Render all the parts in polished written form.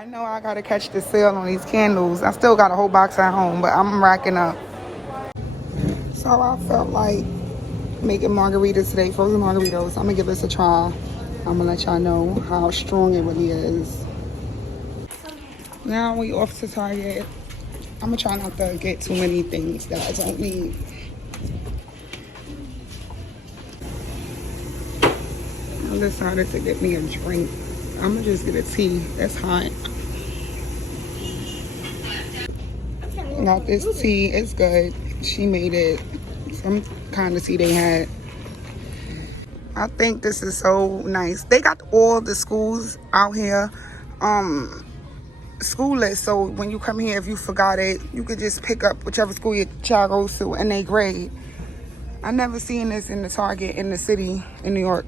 I know I gotta catch the sale on these candles. I still got a whole box at home, but I'm racking up. So I felt like making margaritas today, frozen margaritas. I'm gonna give this a try. I'm gonna let y'all know how strong it really is. Now we off to Target. I'm gonna try not to get too many things that I don't need. I decided to get me a drink. I'm gonna just get a tea. That's hot. Got this tea. It's good. She made it. Some kind of tea they had. I think this is so nice. They got all the schools out here school list, so when you come here, if you forgot it, you could just pick up whichever school your child goes to and they grade. I never seen this in the Target in the city in New York.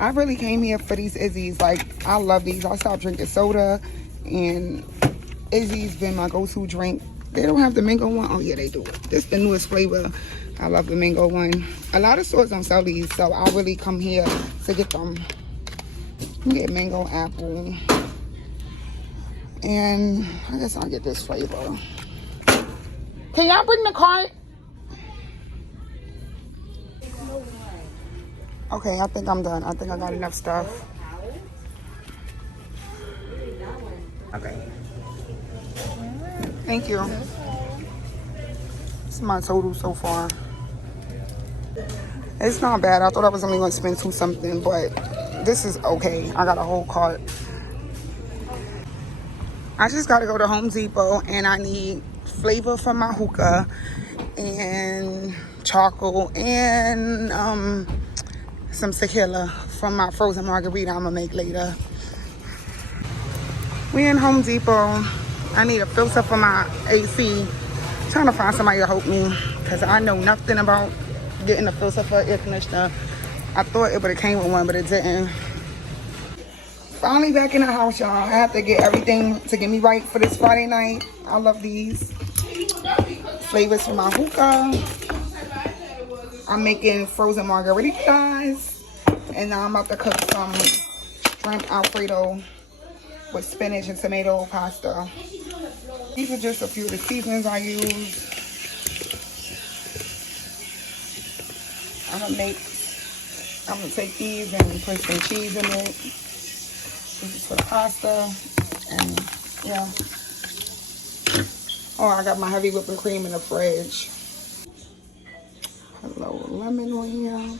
I really came here for these Izzy's. Like, I love these. I stopped drinking soda, and Izzy's been my go-to drink. They don't have the mango one. Oh yeah, they do. This is the newest flavor. I love the mango one. A lot of stores don't sell these, so I really come here to get them. Get mango apple, and I guess I'll get this flavor. Can y'all bring the cart? Okay, I think I'm done. I think I got enough stuff. Okay. Thank you. This is my total so far. It's not bad. I thought I was only going to spend $2 something, but this is okay. I got a whole cart. I just got to go to Home Depot, and I need flavor for my hookah and charcoal and some tequila from my frozen margarita I'm going to make later. We in Home Depot. I need a filter for my AC. Trying to find somebody to help me because I know nothing about getting a filter for air conditioner. I thought it would have came with one, but it didn't. Finally back in the house, y'all. I have to get everything to get me right for this Friday night. I love these flavors for my hookah. I'm making frozen margaritas, and now I'm about to cook some shrimp Alfredo with spinach and tomato pasta. These are just a few of the seasonings I use. I'm gonna take these and put some cheese in it. This is for the pasta, and yeah. Oh, I got my heavy whipping cream in the fridge. Put a little lemon on here.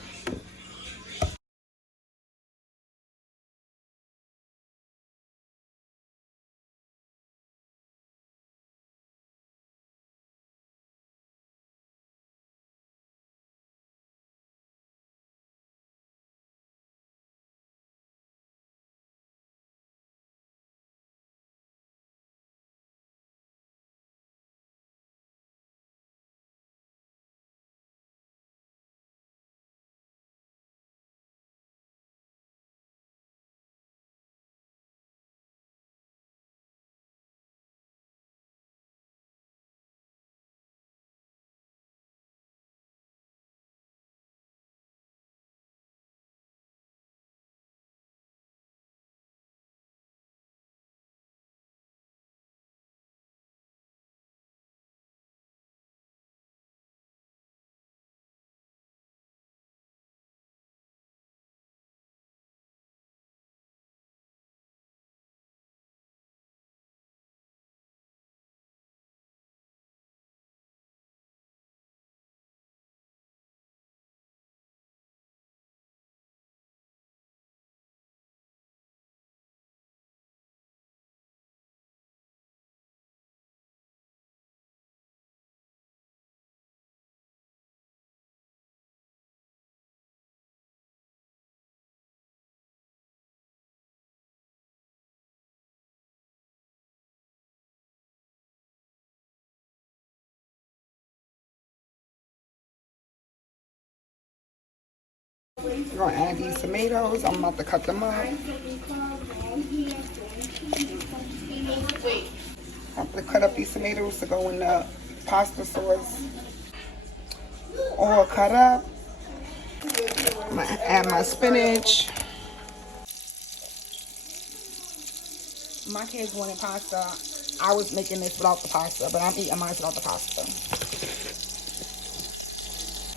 We're gonna add these tomatoes. I'm about to cut them up. I'm about to cut up these tomatoes to go in the pasta sauce. All cut up. I'm gonna add my spinach. My kids wanted pasta. I was making this without the pasta, but I'm eating mine without the pasta.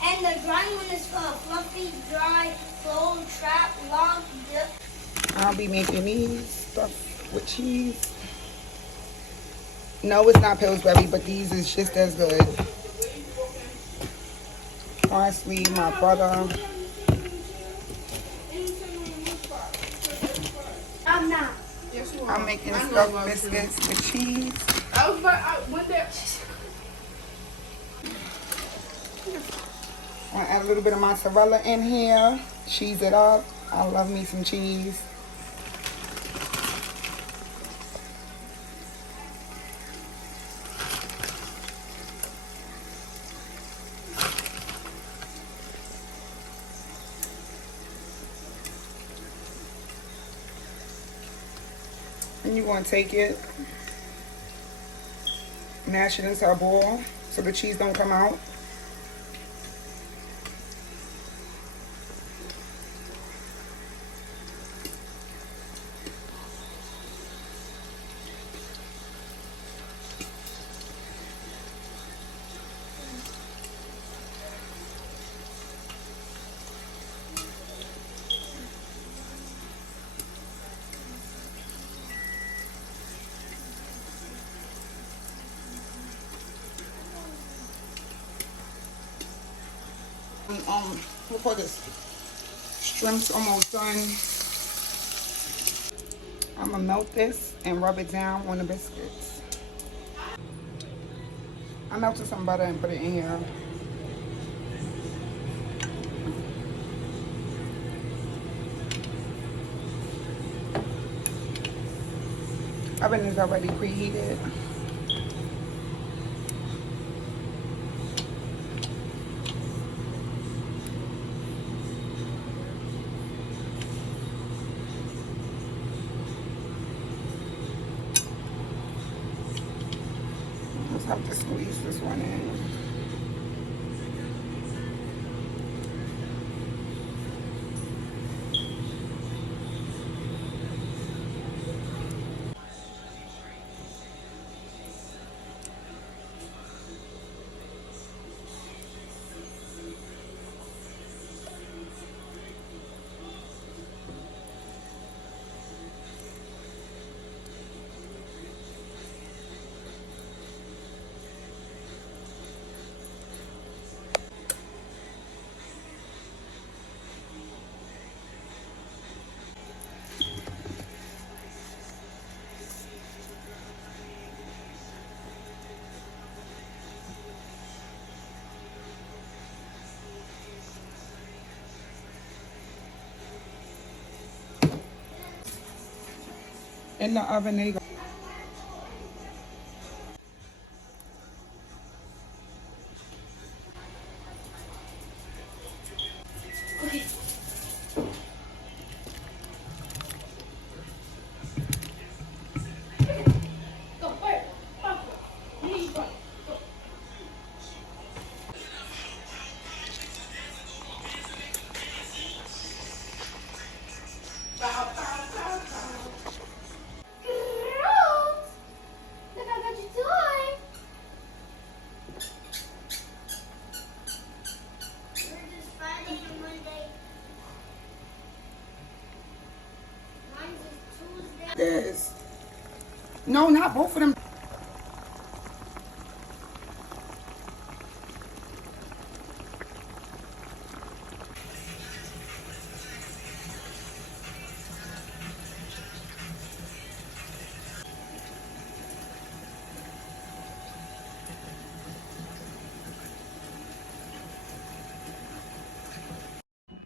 And the grind one is fluffy, dry, full, trap, long, dip. I'll be making these stuff with cheese. No, it's not Pillsbury, but these is just as good. Parsley, my butter. I'm not. I'm making stuffed biscuits with cheese. I was like, I went there. I add a little bit of mozzarella in here. Cheese it up. I love me some cheese. And you're going to take it, mash it into a bowl so the cheese don't come out. Look at this. Shrimp's almost done. I'm gonna melt this and rub it down on the biscuits. I melted some butter and put it in here. Oven is already preheated. Let's have to squeeze this one in. In the oven, they go. This. No, not both of them.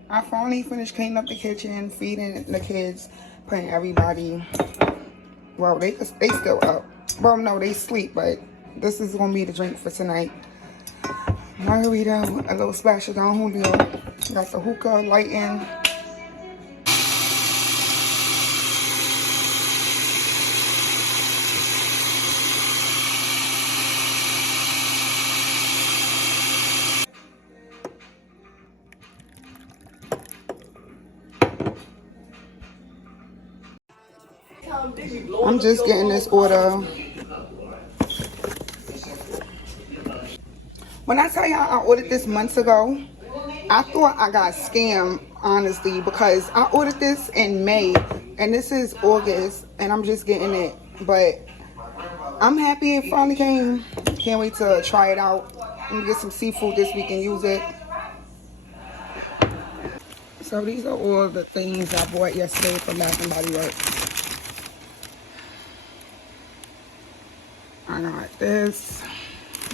I finally finished cleaning up the kitchen, feeding the kids, putting everybody. Well, they still up. Well, no, they sleep, but this is gonna be the drink for tonight. Margarita, a little splash of Don Julio. Got the hookah lighting. I'm just getting this order. When I tell y'all I ordered this months ago, I thought I got scammed, honestly, because I ordered this in May and this is August and I'm just getting it. But I'm happy it finally came. Can't wait to try it out. I'm gonna get some seafood this week and use it. So these are all the things I bought yesterday from Bath and Body Works. I got this.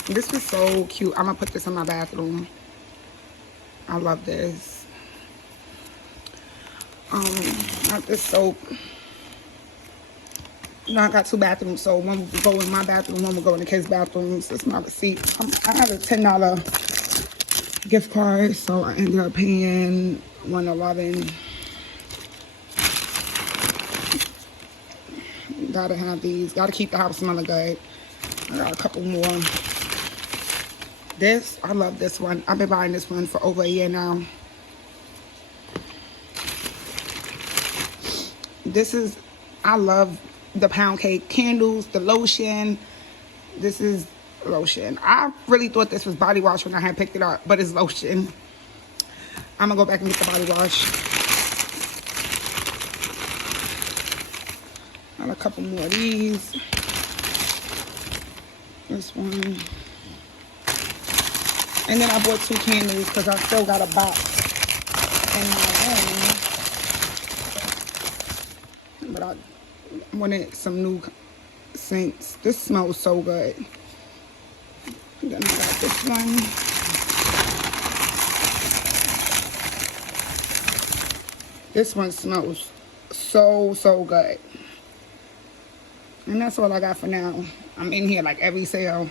This is so cute. I'm gonna put this in my bathroom. I love this. Got this soap. You know, I got 2 bathrooms, so one will go in my bathroom, one will go in the kids' bathrooms. This is my receipt. I had a $10 gift card, so I ended up paying $111. Gotta have these. Gotta keep the house smelling good. I got a couple more. This, I love this one. I've been buying this one for over a year now. This is, I love the pound cake candles, the lotion. This is lotion. I really thought this was body wash when I had picked it up, but it's lotion. I'm gonna go back and get the body wash. Got a couple more of these. This one. And then I bought 2 candles because I still got a box in my room. But I wanted some new scents. This smells so good. And then I got this one. This one smells so good. And that's all I got for now. I'm in here like every sale.